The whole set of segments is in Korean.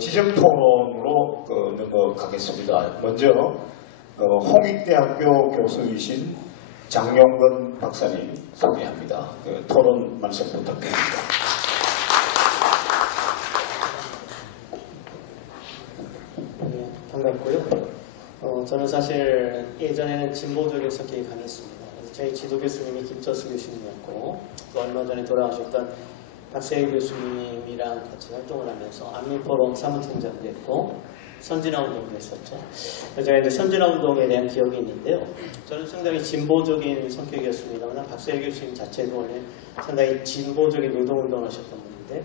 지점 토론으로 넘어가겠습니다. 먼저 홍익대학교 교수이신 장용근 박사님 소개합니다. 토론 말씀 부탁드립니다. 네, 반갑고요. 저는 사실 예전에는 진보적인 성격이 강했습니다. 그래서 저희 지도 교수님이 김철수 교수님이었고, 또 얼마 전에 돌아가셨던 박세일 교수님이랑 같이 활동을 하면서 안미포럼 사무총장도 했고 선진화 운동도 했었죠. 제가 이제 선진화 운동에 대한 기억이 있는데요. 저는 상당히 진보적인 성격이었습니다만 박세일 교수님 자체도 원래 상당히 진보적인 노동운동을 하셨던 분인데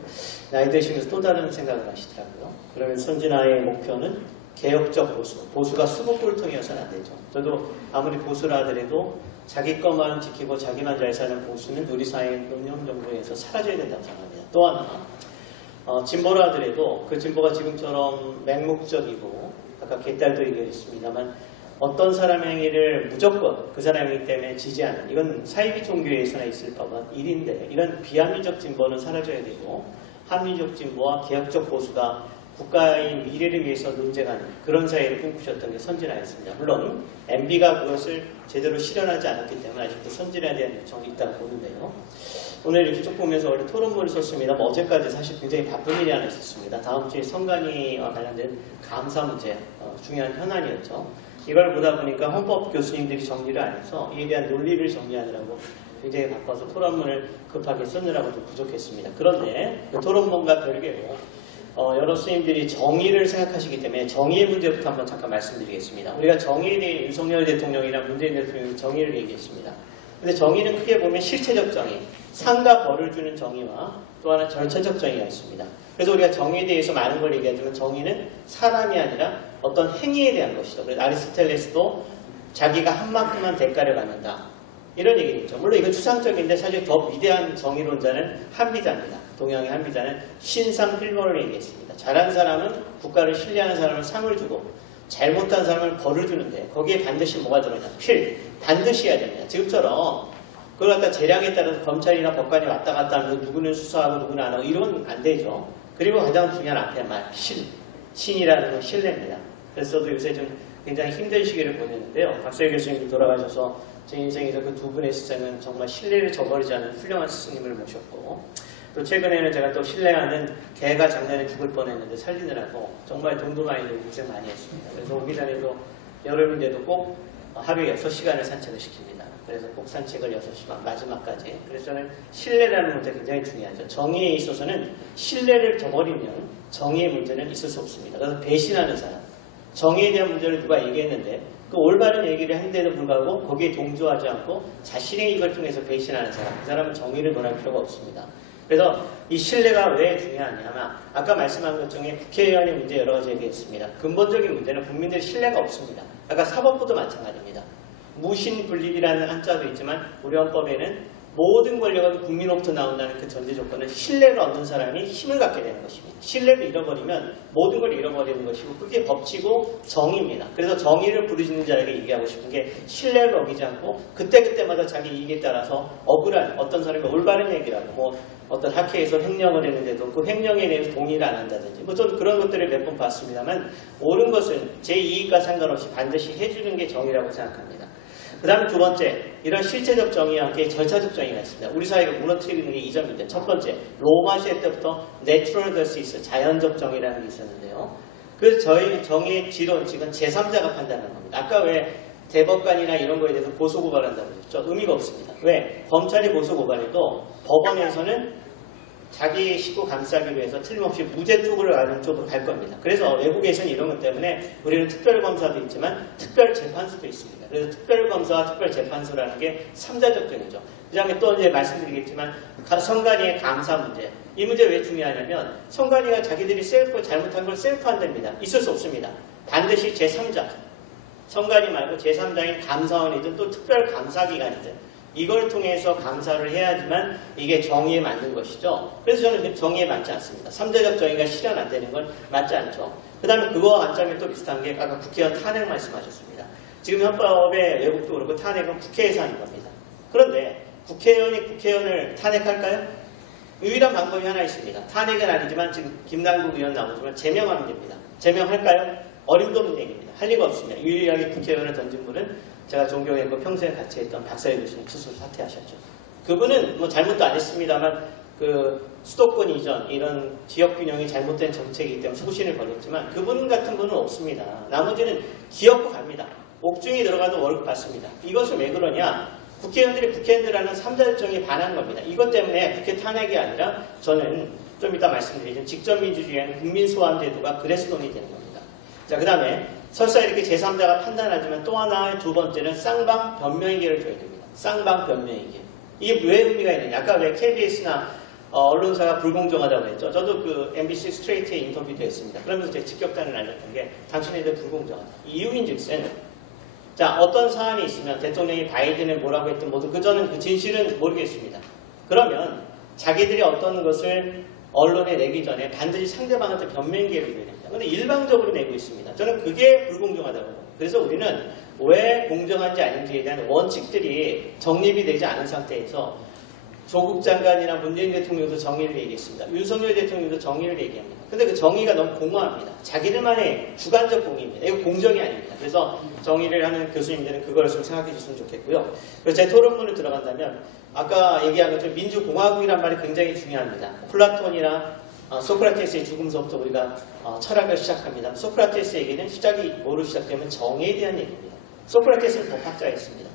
나이 드시면서 또 다른 생각을 하시더라고요. 그러면 선진화의 목표는 개혁적 보수, 보수가 수복골통이어서는 안 되죠. 저도 아무리 보수라 하더라도 자기 것만 지키고 자기만 잘 사는 보수는 우리 사회의 노년 정도에서 사라져야 된다고 생각합니다. 또 하나, 진보라 하더라도 그 진보가 지금처럼 맹목적이고 아까 개딸도 얘기했습니다만 어떤 사람의 행위를 무조건 그 사람의 행위 때문에 지지하는 이건 사이비 종교에서나 있을 법한 일인데 이런 비합리적 진보는 사라져야 되고 합리적 진보와 개혁적 보수가 국가의 미래를 위해서 논쟁하는 그런 사회를 꿈꾸셨던 게 선진화였습니다. 물론 MB가 그것을 제대로 실현하지 않았기 때문에 아직도 선진화에 대한 요청이 있다고 보는데요. 오늘 이렇게 쭉 보면서 원래 토론문을 썼습니다. 어제까지 사실 굉장히 바쁜 일이 하나 있었습니다. 다음 주에 선관위와 관련된 감사 문제, 중요한 현안이었죠. 이걸 보다 보니까 헌법 교수님들이 정리를 안 해서 이에 대한 논리를 정리하느라고 굉장히 바빠서 토론문을 급하게 쓰느라고 좀 부족했습니다. 그런데 그 토론문과 별개로 여러 스님들이 정의를 생각하시기 때문에 정의의 문제부터 한번 잠깐 말씀드리겠습니다. 우리가 정의에 대해 윤석열 대통령이랑 문재인 대통령이 정의를 얘기했습니다. 근데 정의는 크게 보면 실체적 정의, 상과 벌을 주는 정의와 또 하나 절차적 정의가 있습니다. 그래서 우리가 정의에 대해서 많은 걸 얘기하지만 정의는 사람이 아니라 어떤 행위에 대한 것이죠. 그래서 아리스토텔레스도 자기가 한 만큼만 대가를 받는다. 이런 얘기를 했죠. 물론 이건 추상적인데 사실 더 위대한 정의론자는 한비자입니다. 동양의 한비자는 신상 필벌을 얘기했습니다. 잘한 사람은 국가를 신뢰하는 사람은 상을 주고 잘못한 사람은 벌을 주는데 거기에 반드시 뭐가 들어있냐. 반드시 해야 됩니다. 지금처럼 그걸 갖다 재량에 따라서 검찰이나 법관이 왔다 갔다 하면서 누구는 수사하고 누구는 안 하고 이러면 안 되죠. 그리고 가장 중요한 앞에 말 신이라는 건 신뢰입니다. 그래서 저도 요새 좀 굉장히 힘든 시기를 보냈는데요. 박세일 교수님이 돌아가셔서 제 인생에서 그 두 분의 스승은 정말 신뢰를 저버리지 않는 훌륭한 스승님을 모셨고 또 최근에는 제가 또 신뢰하는 개가 작년에 죽을 뻔했는데 살리느라고 정말 돈도 많이 들고 고생 많이 했습니다. 그래서 오기 전에도 여름인데도 꼭 하루에 6시간을 산책을 시킵니다. 그래서 꼭 산책을 6시간 마지막까지. 그래서 저는 신뢰라는 문제 굉장히 중요하죠. 정의에 있어서는 신뢰를 저버리면 정의의 문제는 있을 수 없습니다. 그래서 배신하는 사람. 정의에 대한 문제를 누가 얘기했는데 그 올바른 얘기를 한데도 불구하고 거기에 동조하지 않고 자신의 이걸 통해서 배신하는 사람. 그 사람은 정의를 논할 필요가 없습니다. 그래서 이 신뢰가 왜 중요하냐면 아까 말씀한 것 중에 국회의원의 문제 여러 가지 얘기했습니다. 근본적인 문제는 국민들의 신뢰가 없습니다. 아까 사법부도 마찬가지입니다. 무신분립이라는 한자도 있지만 우리 헌법에는 모든 권력은 국민으로부터 나온다는 그 전제 조건은 신뢰를 얻는 사람이 힘을 갖게 되는 것입니다. 신뢰를 잃어버리면 모든 걸 잃어버리는 것이고 그게 법치고 정의입니다. 그래서 정의를 부르짖는 자에게 얘기하고 싶은 게 신뢰를 어기지 않고 그때그때마다 자기 이익에 따라서 억울한 어떤 사람이 올바른 얘기라고 뭐 어떤 학회에서 횡령을 했는데도 그 횡령에 대해서 동의를 안 한다든지 뭐 저는 그런 것들을 몇 번 봤습니다만 옳은 것은 제 이익과 상관없이 반드시 해주는 게 정의라고 생각합니다. 그 다음에 두 번째, 이런 실체적 정의와 함께 절차적 정의가 있습니다. 우리 사회가 무너뜨리는 게 이 점인데 첫 번째, 로마 시대 때부터 natural justice, 자연적 정의라는 게 있었는데요. 그 저희 정의의 지론칙은 제3자가 판단하는 겁니다. 아까 왜 대법관이나 이런 거에 대해서 고소고발한다고 했죠? 의미가 없습니다. 왜? 검찰이 고소고발해도 법원에서는 자기 식구 감싸기 위해서 틀림없이 무죄 쪽으로 가는 쪽으로 갈 겁니다. 그래서 외국에서는 이런 것 때문에 우리는 특별검사도 있지만 특별재판소도 있습니다. 그래서 특별검사와 특별재판소라는 게 3자적 정의죠. 그 다음에 또 이제 말씀드리겠지만 선관위의 감사 문제. 이 문제 왜 중요하냐면 선관위가 자기들이 잘못한 걸 셀프한답니다. 있을 수 없습니다. 반드시 제3자. 선관위 말고 제3자인 감사원이든 또 특별감사기관이든 이걸 통해서 감사를 해야지만 이게 정의에 맞는 것이죠. 그래서 저는 정의에 맞지 않습니다. 3자적 정의가 실현 안 되는 건 맞지 않죠. 그 다음에 그거와 관점이 또 비슷한 게 아까 국회의원 탄핵 말씀하셨습니다. 지금 헌법의 왜곡도 그렇고 탄핵은 국회에서 하는 겁니다. 그런데 국회의원이 국회의원을 탄핵할까요? 유일한 방법이 하나 있습니다. 탄핵은 아니지만 지금 김남국 의원 나오지만 제명하면 됩니다. 제명할까요? 어림도 없는 얘기입니다. 할 리가 없습니다. 유일하게 국회의원을 던진 분은 제가 존경했고 평소에 같이 했던 박사일 교수님 스스로 사퇴하셨죠. 그분은 뭐 잘못도 안 했습니다만 그 수도권 이전 이런 지역균형이 잘못된 정책이기 때문에 소신을 걸었지만 그분 같은 분은 없습니다. 나머지는 기업고 갑니다. 옥중에 들어가도 월급 받습니다. 이것을 왜 그러냐? 국회의원들이 국회의원들하는 3자 일정에 반한 겁니다. 이것 때문에 국회 탄핵이 아니라 저는 좀 이따 말씀드리지만 직접민주주의에는 국민소환제도가 그래서 논의되는 겁니다. 자, 그 다음에 설사 이렇게 제3자가 판단하지만 또 하나의 두 번째는 쌍방 변명의계를 줘야 됩니다. 쌍방 변명의계. 이게 왜 의미가 있느냐? 아까 왜 KBS나 언론사가 불공정하다고 했죠. 저도 그 MBC 스트레이트에 인터뷰도 했습니다. 그러면서 제 직격탄을 알렸던 게 당신네들 불공정하다. 이유인즉슨 자, 어떤 사안이 있으면 대통령이 바이든을 뭐라고 했든 뭐든 저는 그 진실은 모르겠습니다. 그러면 자기들이 어떤 것을 언론에 내기 전에 반드시 상대방한테 변명기회를 줘야 됩니다. 그런데 일방적으로 내고 있습니다. 저는 그게 불공정하다고 봅니다. 그래서 우리는 왜 공정한지 아닌지에 대한 원칙들이 정립이 되지 않은 상태에서 조국 장관이나 문재인 대통령도 정의를 얘기했습니다. 윤석열 대통령도 정의를 얘기합니다. 근데 그 정의가 너무 공허합니다. 자기들만의 주관적 공의입니다. 이거 공정이 아닙니다. 그래서 정의를 하는 교수님들은 그걸 좀 생각해 주시면 좋겠고요. 그래서 제 토론문을 들어간다면 아까 얘기한 것처럼 민주공화국이란 말이 굉장히 중요합니다. 플라톤이나 소크라테스의 죽음서부터 우리가 철학을 시작합니다. 소크라테스 얘기는 시작이 뭐로 시작되면 정의에 대한 얘기입니다. 소크라테스는 법학자였습니다.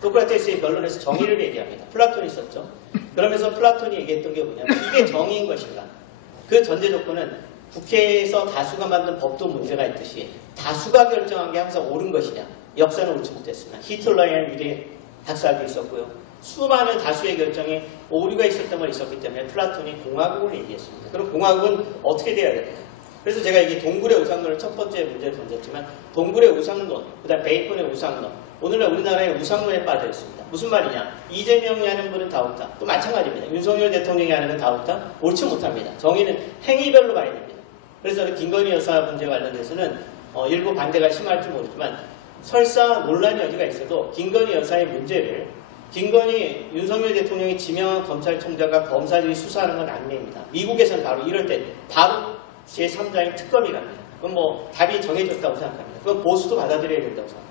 소크라테스의 변론에서 정의를 얘기합니다. 플라톤이 있었죠. 그러면서 플라톤이 얘기했던 게 뭐냐면 이게 정의인 것인가. 그 전제 조건은 국회에서 다수가 만든 법도 문제가 있듯이 다수가 결정한 게 항상 옳은 것이냐. 역사는 옳지 못했습니다. 히틀러의 미래 학살도 있었고요. 수많은 다수의 결정에 오류가 있었던 걸 있었기 때문에 플라톤이 공화국을 얘기했습니다. 그럼 공화국은 어떻게 돼야 될까? 그래서 제가 이게 동굴의 우상론을 첫 번째 문제를 던졌지만 동굴의 우상론, 그 다음 베이컨의 우상론, 오늘날 우리나라의 우상론에 빠져 있습니다. 무슨 말이냐? 이재명이 하는 분은 다 옳다. 또 마찬가지입니다. 윤석열 대통령이 하는 건 다 옳다. 옳지 못합니다. 정의는 행위별로 봐야 됩니다. 그래서 저는 김건희 여사 문제 관련해서는 일부 반대가 심할지 모르지만 설사 논란이 어디가 있어도 김건희 여사의 문제를 김건희 윤석열 대통령이 지명한 검찰총장과 검사들이 수사하는 건 아닙니다. 미국에서는 바로 이럴 때 바로 제3자인 특검이 갑니다. 그건 뭐 답이 정해졌다고 생각합니다. 그건 보수도 받아들여야 된다고 생각합니다.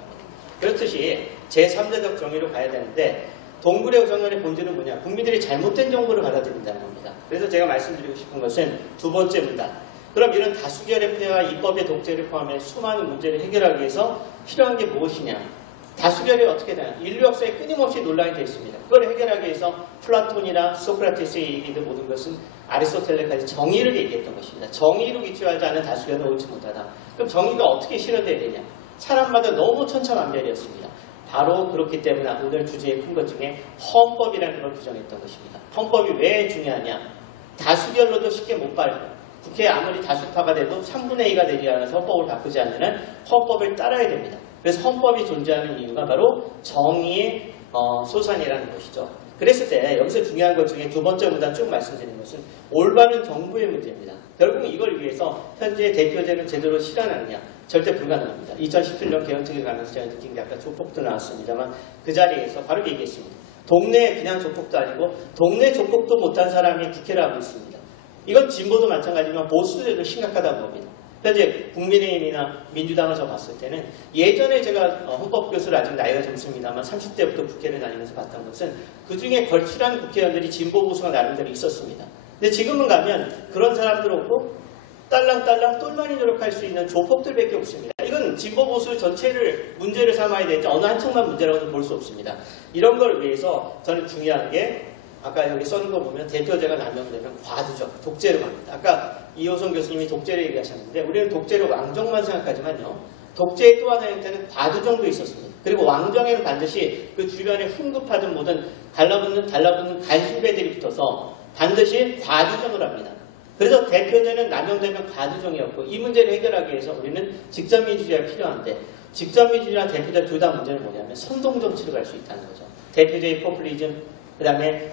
그렇듯이 제3자적 정의로 가야 되는데 동굴의 우상론의 본질은 뭐냐? 국민들이 잘못된 정보를 받아들인다는 겁니다. 그래서 제가 말씀드리고 싶은 것은 두 번째 문단. 그럼 이런 다수결의 폐해와 입법의 독재를 포함해 수많은 문제를 해결하기 위해서 필요한 게 무엇이냐? 다수결이 어떻게 되냐? 인류 역사에 끊임없이 논란이 되어 있습니다. 그걸 해결하기 위해서 플라톤이나 소크라테스의 얘기든 모든 것은 아리스토텔레까지 정의를 얘기했던 것입니다. 정의로 기초하지 않은 다수결은 옳지 못하다. 그럼 정의가 어떻게 실현돼야 되냐? 사람마다 너무 천차만별이었습니다. 바로 그렇기 때문에 오늘 주제의 큰 것 중에 헌법이라는 걸 규정했던 것입니다. 헌법이 왜 중요하냐? 다수결로도 쉽게 못 밟고 국회에 아무리 다수파가 돼도 3분의 2가 되지 않아서 헌법을 바꾸지 않는 한 헌법을 따라야 됩니다. 그래서 헌법이 존재하는 이유가 바로 정의의 소산이라는 것이죠. 그랬을 때 여기서 중요한 것 중에 두 번째 문단 쭉 말씀드리는 것은 올바른 정부의 문제입니다. 결국 이걸 위해서 현재 대표제를 제대로 실현하느냐 절대 불가능합니다. 2017년 개헌특위 가면서 제가 느낀 게 아까 조폭도 나왔습니다만 그 자리에서 바로 얘기했습니다. 동네 그냥 조폭도 아니고 동네 조폭도 못한 사람이 국회를 하고 있습니다. 이건 진보도 마찬가지지만 보수도 심각하다는 겁니다. 현재 국민의힘이나 민주당을 저 봤을 때는 예전에 제가 헌법교수를 아직 나이가 젊습니다만 30대부터 국회를 다니면서 봤던 것은 그중에 걸출한 국회의원들이 진보 보수가 나름대로 있었습니다. 근데 지금은 가면 그런 사람들 없고 딸랑딸랑 똘마니 노력할 수 있는 조폭들밖에 없습니다. 이건 진보 보수 전체를 문제를 삼아야 되는지 어느 한쪽만 문제라고는 볼 수 없습니다. 이런 걸 위해서 저는 중요한 게 아까 여기 써는 거 보면 대표제가 남용되면 과도적, 독재로 갑니다. 아까 이호성 교수님이 독재를 얘기하셨는데 우리는 독재를 왕정만 생각하지만요. 독재의 또 하나의 형태는 과도정도 있었습니다. 그리고 왕정에는 반드시 그 주변에 훈급하든 뭐든 달라붙는 간신배들이 붙어서 반드시 과도정을 합니다. 그래서 대표제는 남용되면 과도정이었고 이 문제를 해결하기 위해서 우리는 직접민주주의가 필요한데 직접민주주의와 대표제 둘 다 문제는 뭐냐면 선동정치로 갈 수 있다는 거죠. 대표제의 포퓰리즘, 그 다음에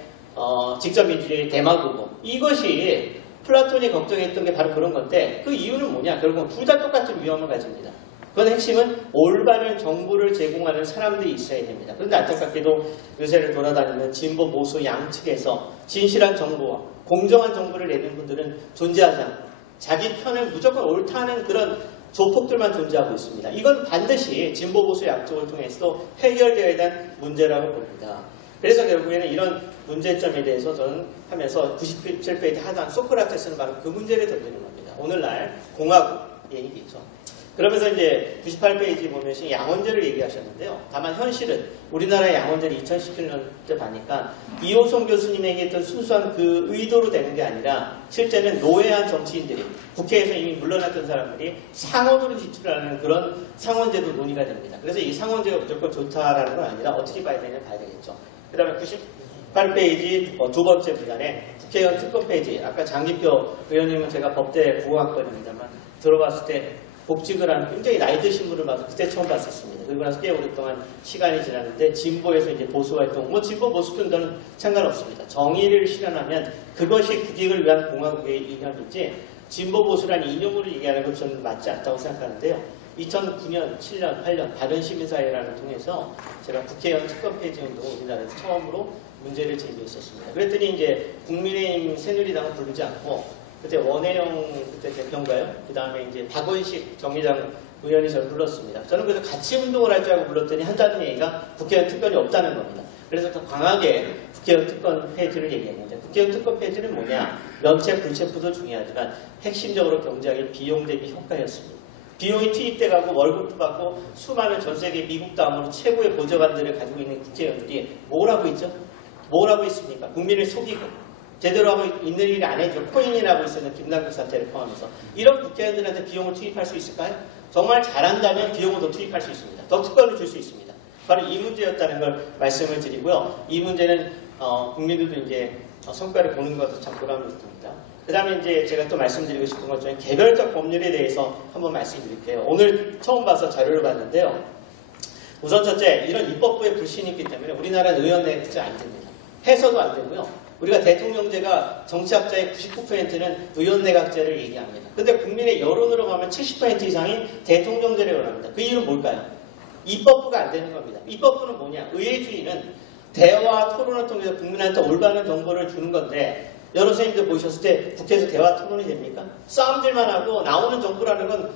직접민주주의 대마고고 이것이 플라톤이 걱정했던 게 바로 그런 건데 그 이유는 뭐냐? 결국은 둘 다 똑같은 위험을 가집니다. 그건 핵심은 올바른 정보를 제공하는 사람들이 있어야 됩니다. 그런데 안타깝게도 요새를 돌아다니면 진보 보수 양측에서 진실한 정보와 공정한 정보를 내는 분들은 존재하지 않고 자기 편을 무조건 옳다는 그런 조폭들만 존재하고 있습니다. 이건 반드시 진보 보수 약속을 통해서 해결되어야 되는 문제라고 봅니다. 그래서 결국에는 이런 문제점에 대해서 저는 하면서 97페이지 하단 소크라테스는 바로 그 문제를 던지는 겁니다. 오늘날 공화국 얘기죠. 그러면서 이제 98페이지 보면 양원제를 얘기하셨는데요. 다만 현실은 우리나라의 양원제를 2017년 때 보니까 이호성 교수님에게 했던 순수한 그 의도로 되는 게 아니라 실제는 노예한 정치인들이 국회에서 이미 물러났던 사람들이 상원으로 지출하는 그런 상원제도 논의가 됩니다. 그래서 이 상원제가 무조건 좋다라는 건 아니라 어떻게 봐야 되냐 봐야 되겠죠. 그 다음에 98페이지 두 번째 분란에 국회의원 특검 페이지 아까 장기표 의원님은 제가 법대 국어학번입니다만 들어봤을 때 복직을 하는 굉장히 나이 드신 분을 봐서 그때 처음 봤었습니다. 그리고 나서 꽤 오랫동안 시간이 지났는데 진보에서 이제 보수 활동, 뭐 진보 보수든 저는 상관없습니다. 정의를 실현하면 그것이 국익을 위한 공화국의 이념이지 진보 보수란 이념으로 얘기하는 건 저는 맞지 않다고 생각하는데요. 2009년, 7년, 8년 바른 시민사회라는 통해서 제가 국회의원 특검 폐지 운동을 우리나라에서 처음으로 문제를 제기했었습니다. 그랬더니 이제 국민의힘 새누리당은 부르지 않고 그때 원혜영 그때 대표인가요? 그 다음에 이제 박원식 정의당 의원이 저를 불렀습니다. 저는 그래서 같이 운동을 할 줄 알고 불렀더니 한다는 얘기가 국회의원 특권이 없다는 겁니다. 그래서 더 강하게 국회의원 특권 폐지를 얘기했는데 국회의원 특권 폐지는 뭐냐? 면책 불체포도 중요하지만 핵심적으로 경제학의 비용 대비 효과였습니다. 비용이 투입돼가고 월급도 받고 수많은 전 세계 미국 다음으로 최고의 보좌관들을 가지고 있는 국회의원들이 뭘 하고 있죠? 뭘 하고 있습니까? 국민을 속이고 제대로 하고 있는 일이 아니죠. 코인이라고 있었는 김남국 사태를 포함해서 이런 국회의원들한테 비용을 투입할 수 있을까요? 정말 잘한다면 비용을 더 투입할 수 있습니다. 더 특권을 줄 수 있습니다. 바로 이 문제였다는 걸 말씀을 드리고요. 이 문제는 국민들도 이제 성과를 보는 것도 참 보람이 있습니다. 그 다음에 이제 제가 또 말씀드리고 싶은 것 중에 개별적 법률에 대해서 한번 말씀드릴게요. 오늘 처음 봐서 자료를 봤는데요. 우선 첫째, 이런 입법부의 불신이 있기 때문에 우리나라는 의원내각제 안 됩니다. 해서도 안 되고요. 우리가 대통령제가 정치학자의 99%는 의원내각제를 얘기합니다. 근데 국민의 여론으로 가면 70% 이상이 대통령제를 원합니다. 그 이유는 뭘까요? 입법부가 안 되는 겁니다. 입법부는 뭐냐? 의회주의는 대화 토론을 통해서 국민한테 올바른 정보를 주는 건데 여러 선생님들 보셨을 때 국회에서 대화 토론이 됩니까? 싸움질만 하고 나오는 정보라는 건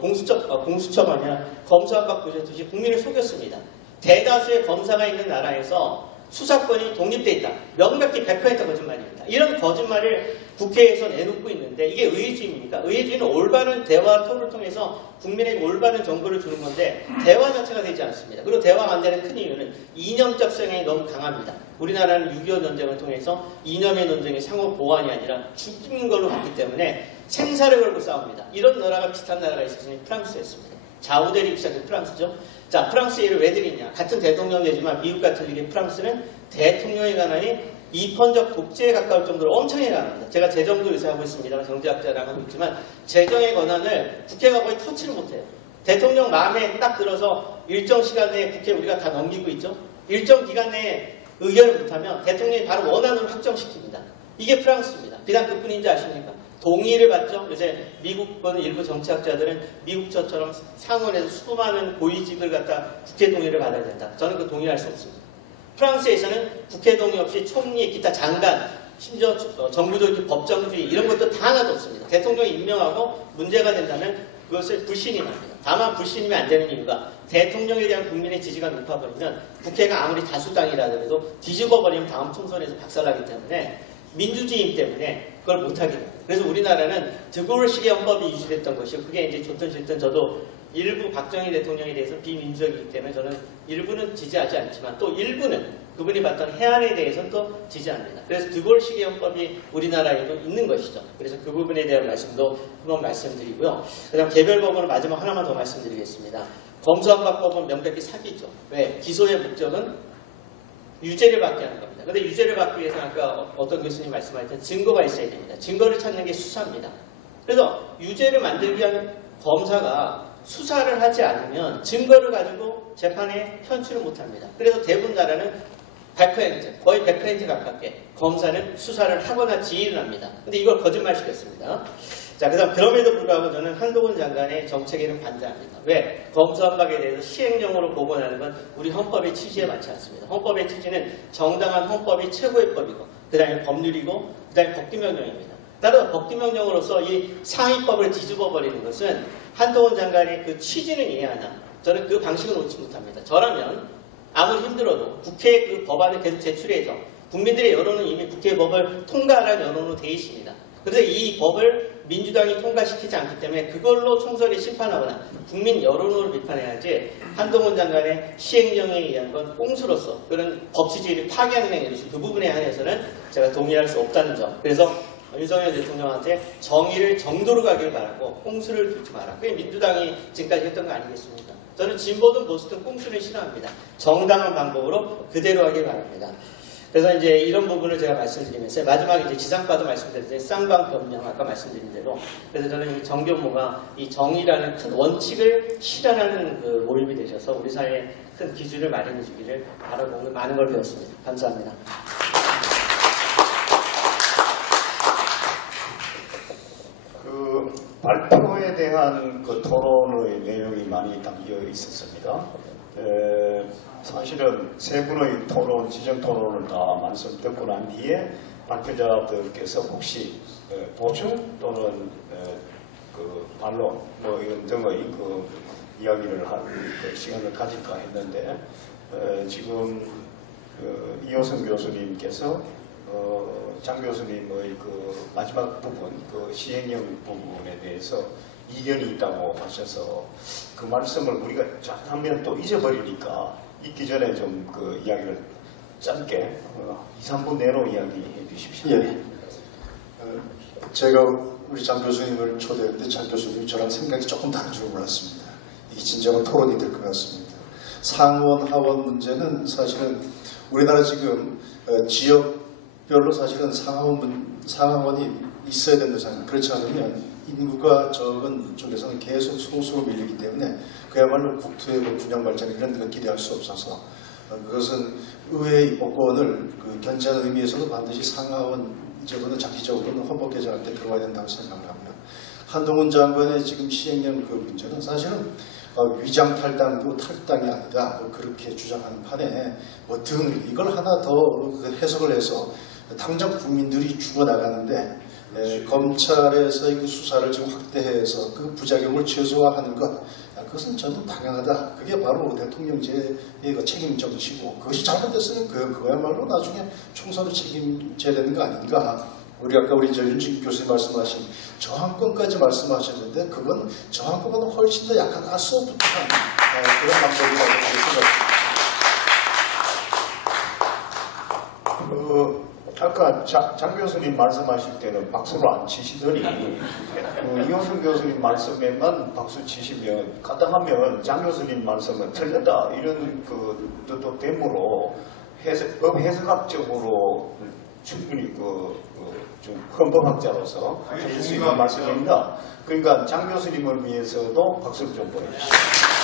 공수처가 아니라 검사가 보셨듯이 국민을 속였습니다. 대다수의 검사가 있는 나라에서 수사권이 독립돼 있다. 명백히 100% 거짓말입니다. 이런 거짓말을 국회에서 내놓고 있는데 이게 의회주의입니까? 의회주의는 올바른 대화 토론을 통해서 국민에게 올바른 정보를 주는 건데 대화 자체가 되지 않습니다. 그리고 대화가 안 되는 큰 이유는 이념적 성향이 너무 강합니다. 우리나라는 6.25 전쟁을 통해서 이념의 논쟁이 상호 보완이 아니라 죽는 걸로 갔기 때문에 생사를 걸고 싸웁니다. 이런 나라가 비슷한 나라가 있었으니 프랑스였습니다. 좌우대립 시작된 프랑스죠. 자, 프랑스 예를 왜 드리냐. 같은 대통령제지만 미국 같은 일인 프랑스는 대통령의 권한이 이펀적 독재에 가까울 정도로 엄청나게 강합니다. 제가 재정도 요새 하고 있습니다만 정치학자랑 하고 있지만 재정의 권한을 국회가 거의 터치를 못해요. 대통령 마음에 딱 들어서 일정 시간 내에 국회 우리가 다 넘기고 있죠. 일정 기간 내에 의결을 못하면 대통령이 바로 원안으로 확정시킵니다. 이게 프랑스입니다. 비단 그뿐인지 아십니까? 동의를 받죠. 요새 미국권 일부 정치학자들은 미국처럼 상원에서 수많은 고위직을 갖다 국회 동의를 받아야 된다. 저는 그 동의할 수 없습니다. 프랑스에서는 국회 동의 없이 총리, 기타 장관, 심지어 정부적 법정주의 이런 것도 다 하나도 없습니다. 대통령이 임명하고 문제가 된다면 그것을 불신이 납니다. 다만 불신임이 안 되는 이유가 대통령에 대한 국민의 지지가 높아버리면 국회가 아무리 다수당이라더라도 뒤집어버리면 다음 총선에서 박살나기 때문에 민주주의 때문에 그걸 못하게 됩니다. 그래서 우리나라는 드골식의 헌법이 유지됐던 것이고 그게 이제 좋든 싫든 저도 일부 박정희 대통령에 대해서 비민주적이기 때문에 저는 일부는 지지하지 않지만 또 일부는 그분이 봤던 해안에 대해서는 또 지지합니다. 그래서 드골식의 헌법이 우리나라에도 있는 것이죠. 그래서 그 부분에 대한 말씀도 한번 말씀드리고요. 그 다음 개별법으로 마지막 하나만 더 말씀드리겠습니다. 검수완박법은 명백히 사기죠. 왜? 기소의 목적은 유죄를 받게 하는 겁니다. 근데 유죄를 받기 위해서는 아까 어떤 교수님 말씀하셨던 증거가 있어야 됩니다. 증거를 찾는 게 수사입니다. 그래서 유죄를 만들기 위한 검사가 수사를 하지 않으면 증거를 가지고 재판에 현출을 못합니다. 그래서 대부분 나라는 100%, 거의 100% 가깝게 검사는 수사를 하거나 지휘를 합니다. 근데 이걸 거짓말시켰습니다. 자, 그 다음 그럼에도 불구하고 저는 한동훈 장관의 정책에는 반대합니다. 왜? 검수완박에 대해서 시행령으로 복원하는 건 우리 헌법의 취지에 맞지 않습니다. 헌법의 취지는 정당한 헌법이 최고의 법이고 그 다음에 법률이고, 그 다음에 법규명령입니다. 따라서 법규명령으로서 이 상위법을 뒤집어 버리는 것은 한동훈 장관의 그 취지는 이해하나 저는 그 방식을 놓지 못합니다. 저라면 아무리 힘들어도 국회에 그 법안을 계속 제출해서 국민들의 여론은 이미 국회 법을 통과하라는 여론으로 돼 있습니다. 그래서 이 법을 민주당이 통과시키지 않기 때문에 그걸로 총선에 심판하거나 국민 여론으로 비판해야지 한동훈 장관의 시행령에 의한 건 꼼수로서 그런 법 취지를 파괴하는 행위로서 그 부분에 한해서는 제가 동의할 수 없다는 점. 그래서 윤석열 대통령한테 정의를 정도로 가길 바라고 꼼수를 두지 마라. 그게 민주당이 지금까지 했던 거 아니겠습니까? 저는 진보든 보수든 꼼수를 싫어합니다. 정당한 방법으로 그대로 하길 바랍니다. 그래서 이제 이런 부분을 제가 말씀드리면서 마지막에 이제 지상파도 말씀드렸는데 쌍방변명 아까 말씀드린 대로 그래서 저는 이 정교모가 이 정의라는 큰 원칙을 실현하는 그 모임이 되셔서 우리 사회에 큰 기준을 마련해 주기를 바라고 오늘 많은 걸 배웠습니다. 감사합니다. 그 발표에 대한 그 토론의 내용이 많이 담겨 있었습니다. 사실은 세 분의 토론, 지정 토론을 다 말씀 듣고 난 뒤에 발표자들께서 혹시 보충 또는 그 반론 뭐 이런 등의 그 이야기를 할 그 시간을 가질까 했는데 지금 이호선 교수님께서 장 교수님의 그 마지막 부분, 그 시행령 부분에 대해서 이견이 있다고 하셔서 그 말씀을 우리가 쫙 하면 또 잊어버리니까 있기 전에 좀 그 이야기를 짧게 2, 3분 내로 이야기해 주십시오. 예. 제가 우리 장 교수님을 초대했는데 장 교수님이 저랑 생각이 조금 다른 줄 몰랐습니다. 이 진정한 토론이 될 것 같습니다. 상원, 하원 문제는 사실은 우리나라 지금 지역별로 사실은 상하원이 있어야 된다고 생각합니다. 그렇지 않으면 인구가 적은 쪽에서는 계속 소수로 밀리기 때문에 그야말로 국토의 균형 발전 이런 데가 기대할 수 없어서 그것은 의회의 입법권을 견제하는 의미에서도 반드시 상하원 제도는 장기적으로는 헌법 개정할 때 들어가야 된다고 생각을 하고요. 한동훈 장관의 지금 시행령 그 문제는 사실은 위장 탈당도 탈당이 아니다 그렇게 주장하는 판에 등 이걸 하나 더 해석을 해서 당장 국민들이 죽어나가는데 검찰에서의 그 수사를 지금 확대해서 그 부작용을 최소화하는 것 그것은 저는 당연하다. 그게 바로 대통령제의 책임 정치고 그것이 잘못됐으면 그거야말로 나중에 총선을 책임져야 되는 거 아닌가. 아까 우리 윤진 교수님 말씀하신 저항권까지 말씀하셨는데 그건 저항권보다 훨씬 더 약한 소프트한 그런 방법이라고 생각합니다. 아까 장 교수님 말씀하실 때는 박수를 안 치시더니 이호선 교수님 말씀에만 박수 치시면 까딱하면 장 교수님 말씀은 틀렸다 이런 그 뜻도 되므로 법 해석학적으로 충분히 좀 헌법학자로서 할 수 있는 말씀입니다. 그러니까 장 교수님을 위해서도 박수를 좀 보내주시죠.